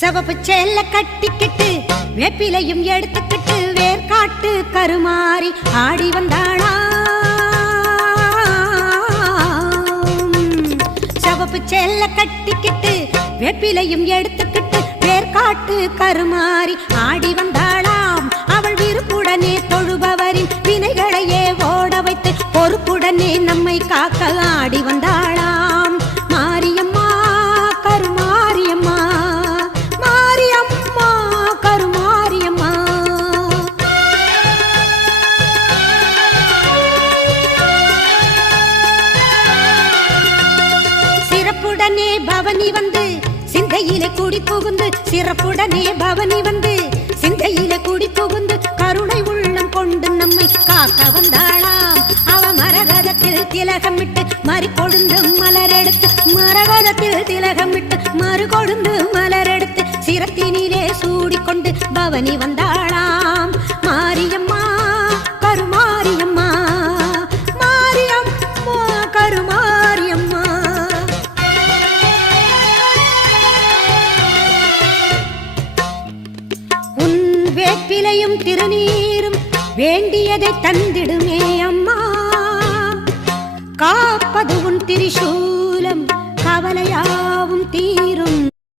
சிவப்பு சேல கட்டிக்கிட்டு வேப்பிலையும் எடுத்துக்கிட்டு வேர்காட்டு கருமாறி ஆடி வந்தாளா. சிவப்பு சேல கட்டிக்கிட்டு வேப்பிலையும் எடுத்துக்கிட்டு வேர்காட்டு கருமாறி ஆடி வந்தாளாம். அவள் விருப்புடனே தொழுபவரின் வினைகளையே ஓட வைத்து பொறுப்புடனே நம்மை காக்க ஆடி வந்தாளாம். மாரியம்மா கருமாரியம்மா, மாரியம்மா கருமாரியம்மா. சிறப்புடனே பவனி வந்து சிந்தையிலே கூடி புகுந்து, சிறப்புடனே பவனி வந்து சிந்தையிலே கூடி புகுந்து கருணை உள்ளம் கொண்டு நம்மை காக்க வந்தாளாம். அவ மரகதத்தில் திலகமிட்டு மறு கொழுந்து மலரெடுத்து, மரகதத்தில் திலகமிட்டு மறு கொழுந்து மலரெடுத்து சிரத்தினிலே சூடிக்கொண்டு பவனி வந்தாளாம். மாரியம்மா கருமாரியம்மா, மாரியம்மா கருமாரியம்மா. உன் வேப்பிலையும் திருநீரும் வேண்டியதை தந்திடுமே அம்மா, காப்பது உன் திரிசூலம்